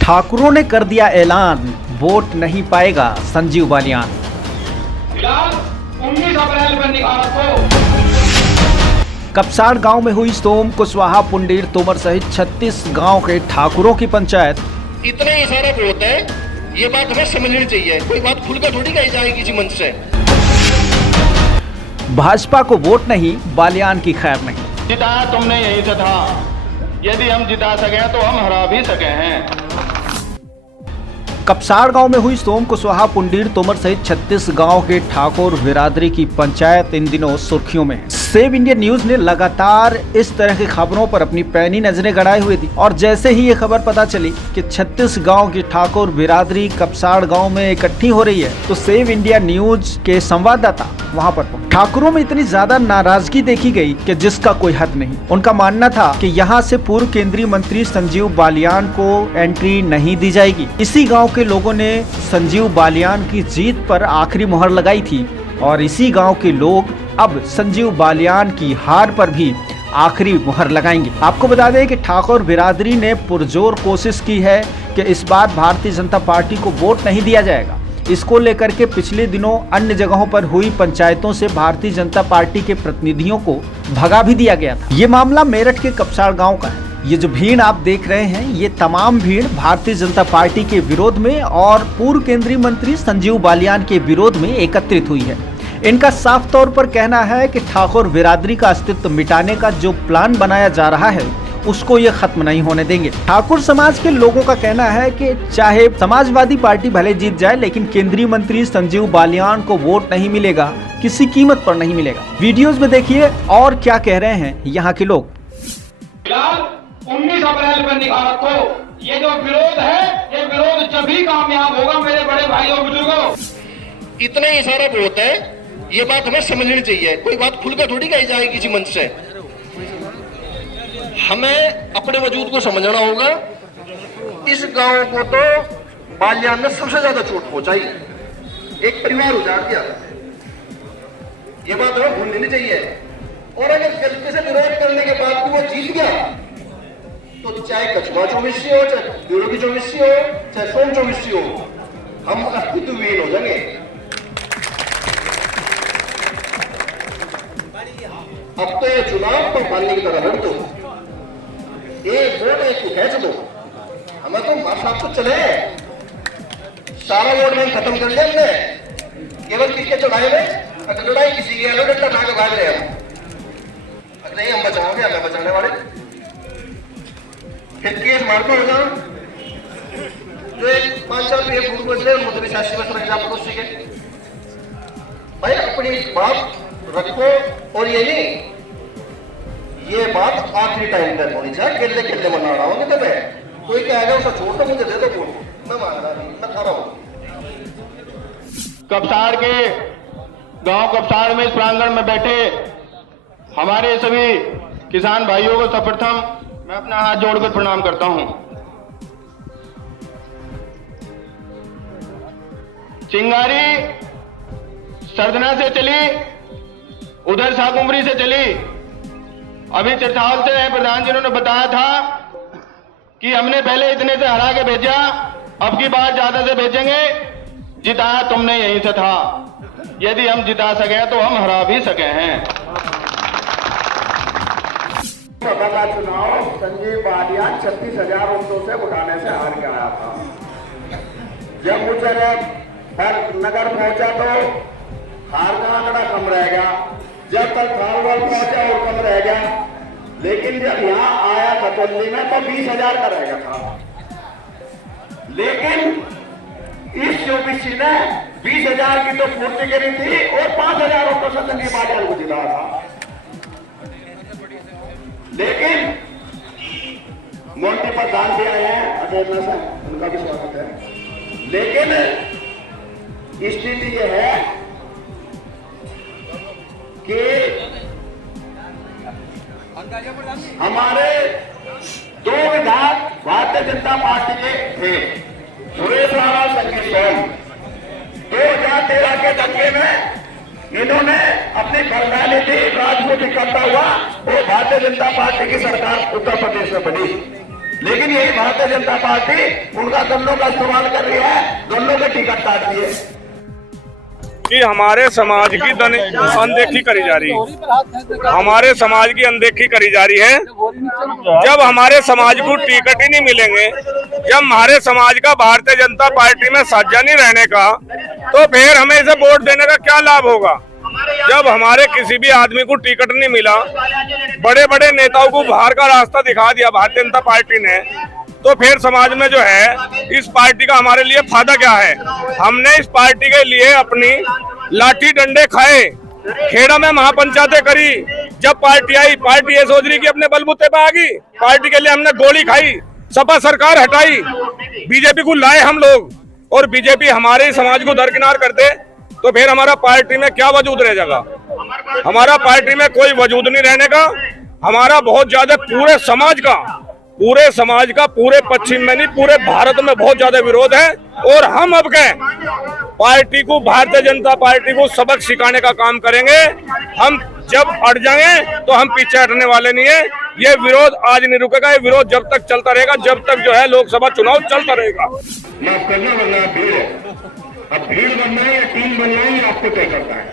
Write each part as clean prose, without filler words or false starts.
ठाकुरों ने कर दिया ऐलान, वोट नहीं पाएगा संजीव बालियान। 19 अप्रैल पर निकाला को कपसाड़ गांव में हुई सोम कुशवाहा पुंडीर तोमर सहित 36 गांव के ठाकुरों की पंचायत। इतने ही सारा वोट है, ये बात हमें समझनी चाहिए। कोई बात खुलकर थोड़ी कही जाएगी किसी मंच से। भाजपा को वोट नहीं, बालियान की खैर नहीं। जिताया तुमने यहीं से था, यदि हम जिता सके तो हम हरा भी सके हैं। कपसाड़ गांव में हुई सोम कुशवाहा पुंडीर तोमर सहित 36 गांव के ठाकुर बिरादरी की पंचायत इन दिनों सुर्खियों में है। सेव इंडिया न्यूज ने लगातार इस तरह की खबरों पर अपनी पैनी नजरें गड़ाए हुए थी और जैसे ही ये खबर पता चली कि 36 गांव की ठाकुर बिरादरी कपसाड़ गांव में इकट्ठी हो रही है तो सेव इंडिया न्यूज के संवाददाता वहां पर पहुंचे। ठाकुरों में इतनी ज्यादा नाराजगी देखी गई कि जिसका कोई हद नहीं। उनका मानना था कि यहाँ से पूर्व केंद्रीय मंत्री संजीव बालियान को एंट्री नहीं दी जाएगी। इसी गांव के लोगों ने संजीव बालियान की जीत पर आखिरी मुहर लगाई थी और इसी गांव के लोग अब संजीव बालियान की हार पर भी आखिरी मुहर लगाएंगे। आपको बता दें कि ठाकुर बिरादरी ने पुरजोर कोशिश की है कि इस बार भारतीय जनता पार्टी को वोट नहीं दिया जाएगा। इसको लेकर के पिछले दिनों अन्य जगहों पर हुई पंचायतों से भारतीय जनता पार्टी के प्रतिनिधियों को भगा भी दिया गया था। ये मामला मेरठ के कपसाड़ गांव का है। ये जो भीड़ आप देख रहे हैं, ये तमाम भीड़ भारतीय जनता पार्टी के विरोध में और पूर्व केंद्रीय मंत्री संजीव बालियान के विरोध में एकत्रित हुई है। इनका साफ तौर पर कहना है कि ठाकुर बिरादरी का अस्तित्व मिटाने का जो प्लान बनाया जा रहा है उसको ये खत्म नहीं होने देंगे। ठाकुर समाज के लोगों का कहना है कि चाहे समाजवादी पार्टी भले जीत जाए लेकिन केंद्रीय मंत्री संजीव बालियान को वोट नहीं मिलेगा, किसी कीमत पर नहीं मिलेगा। वीडियोस में देखिए और क्या कह रहे हैं यहाँ के लोग। 19 अप्रैल पर निकाला को ये जो विरोध है, ये विरोध जब भी कामयाब होगा मेरे बड़े भाइयों बुजुर्गों। इतने ही सारा वोट है, ये बात हमें समझनी चाहिए। कोई बात खुलकर थोड़ी कही जाएगी किसी मंच से। हमें अपने वजूद को समझना होगा। इस गांव को तो बालियान ने सबसे ज्यादा चोट पहुंचाई, एक परिवार उजाड़ दिया। ये बात हमें भूलनी नहीं चाहिए। और अगर गलती से विरोध करने के बाद भी वो जीत गया तो चाहे कछुआ चौमिस्सी हो, चाहे गुरु की चौमिस्सी हो, चाहे सोम चौमिस्सी हो, हम अस्तित्वहीन हो जाएंगे। अब तो ये चुनाव तो पानी की तरह लड़ दो, एक वोट एक खींच दो। हमें तो माशा तो चले सारा वोट बैंक खत्म कर लिया हमने। केवल किसके चढ़ाए में अगर लड़ाई किसी की है डंडा उठा के भाग रहे हम। अगर नहीं हम बचाओगे, हमें बचाने वाले फिर केस मारते हो जाओ। जो एक 5 साल के पूर्व बचले मुझे 86 वर्ष रख जाओ उसी के भाई अपनी बात रखो। और ये नहीं, ये बात आखिरी टाइम तक होनी चाहिए। खेलने खेलने मना रहा हूँ तो मैं कोई कहेगा उसे छोड़ दो, मुझे दे दो वोट, मैं मान रहा नहीं, मैं खा रहा हूँ। कपसाड़ के गांव कपसाड़ में इस प्रांगण में बैठे हमारे सभी किसान भाइयों को सर्वप्रथम मैं अपना हाथ जोड़कर प्रणाम करता हूं। चिंगारी सरदना से चली, उधर साकुमरी से चली। अभी चरथाल से प्रधान जी ने बताया था कि हमने पहले इतने से हरा के भेजा, अब की बार ज्यादा से भेजेंगे। जिताया तुमने यहीं से था, यदि हम जिता सके तो हम हरा भी सके हैं। सभा का चुनाव संजीव बालियान 36,000 वोटों से उठाने से हार के आया था। जब मुझे नगर पहुंचा तो हार का आंकड़ा कम रह गया, जब तक थालवाल पहुंचा और कम रह गया। लेकिन जब यहाँ आया खतौली में तो 20,000 का रह गया था। लेकिन इस चौबीसी ने 20,000 की तो पूर्ति करी थी और 5,000 वोटों से संजीव बालियान को जिताया था। लेकिन मोंटी प्रधान भी आए हैं अटेरना से, उनका भी स्वागत है। लेकिन स्थिति यह है कि हमारे 2 विधायक भारतीय जनता पार्टी के थे, सुरेश राणा संगीत सोम। 2013 के दंगे में इन्होंने अपनी पर्सनालिटी राजनीति करता हुआ वो भारतीय जनता पार्टी की सरकार उत्तर प्रदेश में बनी। लेकिन यही भारतीय जनता पार्टी उनका गन्नों का इस्तेमाल कर रही है, गन्नों के टिकट काट दिए कि हमारे समाज की अनदेखी करी जा रही है। हमारे समाज की अनदेखी करी जा रही है। जब हमारे समाज को टिकट ही नहीं मिलेंगे, जब हमारे समाज का भारतीय जनता पार्टी में साझा नहीं रहने का, तो फिर हमें इसे वोट देने का क्या लाभ होगा। जब हमारे किसी भी आदमी को टिकट नहीं मिला, बड़े बड़े नेताओं को बाहर का रास्ता दिखा दिया भारतीय जनता पार्टी ने, तो फिर समाज में जो है इस पार्टी का हमारे लिए फायदा क्या है। हमने इस पार्टी के लिए अपनी लाठी डंडे खाए, खेड़ा में महापंचायतें करी। जब पार्टी आई, पार्टी ये सोच रही कि अपने बलबूते पे आ गई, पार्टी के लिए हमने गोली खाई, सपा सरकार हटाई, बीजेपी को लाए हम लोग, और बीजेपी हमारे समाज को दरकिनार कर दे, तो फिर हमारा पार्टी में क्या वजूद रह जाएगा। हमारा पार्टी में कोई वजूद नहीं रहने का। हमारा बहुत ज्यादा पूरे समाज का पूरे पश्चिम में नहीं, पूरे भारत में बहुत ज्यादा विरोध है। और हम अब के पार्टी को, भारतीय जनता पार्टी को सबक सिखाने का काम करेंगे। हम जब अड़ जाएंगे तो हम पीछे हटने वाले नहीं है। ये विरोध आज नहीं रुकेगा, ये विरोध जब तक चलता रहेगा, जब तक जो है लोकसभा चुनाव चलता रहेगा। माफ करना, वरना भीड़ है। अब भीड़ बनना है या टीम बनना है, आपको तय करता है।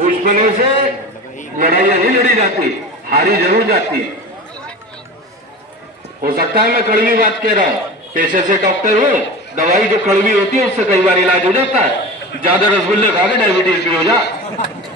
उस वजह से लड़ाइयां नहीं लड़ी जाती, हारी जरूर जाती। हो सकता है मैं कड़वी बात कह रहा हूं, पेशे से डॉक्टर हूं, दवाई जो कड़वी होती है उससे कई बार इलाज हो जाता है। ज्यादा रसगुल्ले खा के डायबिटीज भी हो जा।